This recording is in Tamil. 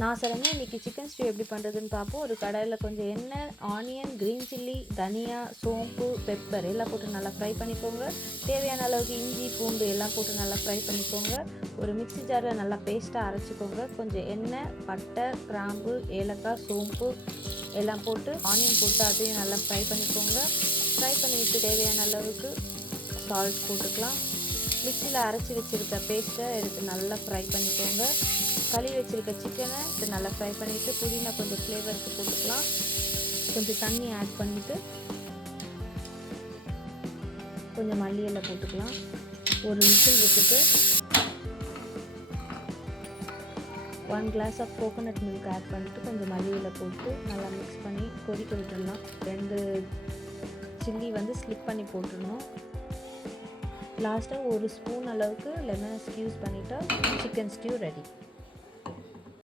நான் சொல்லுங்க இன்றைக்கி சிக்கன் ஸ்டூ எப்படி பண்ணுறதுன்னு பார்ப்போம். ஒரு கடாயில் கொஞ்சம் எண்ணெய், ஆனியன், க்ரீன் சில்லி, தனியா, சோம்பு, பெப்பர் எல்லாம் போட்டு நல்லா ஃப்ரை பண்ணிக்கோங்க. தேவையான அளவுக்கு இஞ்சி, பூண்டு எல்லாம் போட்டு நல்லா ஃப்ரை பண்ணிக்கோங்க. ஒரு மிக்ஸி ஜாரில் நல்லா பேஸ்ட்டாக அரைச்சிக்கோங்க. கொஞ்சம் எண்ணெய், பட்டை, கிராம்பு, ஏலக்காய், சோம்பு எல்லாம் போட்டு ஆனியன் போட்டு அதையும் நல்லா ஃப்ரை பண்ணிக்கோங்க. ஃப்ரை பண்ணிவிட்டு தேவையான அளவுக்கு சால்ட் போட்டுக்கலாம். மிக்ஸியில் அரைச்சி வச்சுருக்க பேஸ்ட்டை எடுத்து நல்லா ஃப்ரை பண்ணிக்கோங்க. கழுவி வச்சுருக்க சிக்கனை இது நல்லா ஃப்ரை பண்ணிவிட்டு புதினா கொஞ்சம் ஃப்ளேவருக்கு போட்டுக்கலாம். கொஞ்சம் தண்ணி ஆட் பண்ணிவிட்டு கொஞ்சம் மல்லி இலை போட்டுக்கலாம். ஒரு விசில் விட்டுட்டு 1 glass of coconut milk add பண்ணிவிட்டு கொஞ்சம் மல்லி இலை போட்டு நல்லா மிக்ஸ் பண்ணி கொதிக்க விட்டுடலாம். 2 சில்லி ஸ்லிப் பண்ணி போட்டுடணும். லாஸ்ட்டாக 1 ஸ்பூன் அளவுக்கு லெமனை ஸ்க்யூஸ் பண்ணிவிட்டா சிக்கன் ஸ்டியூ ரெடி.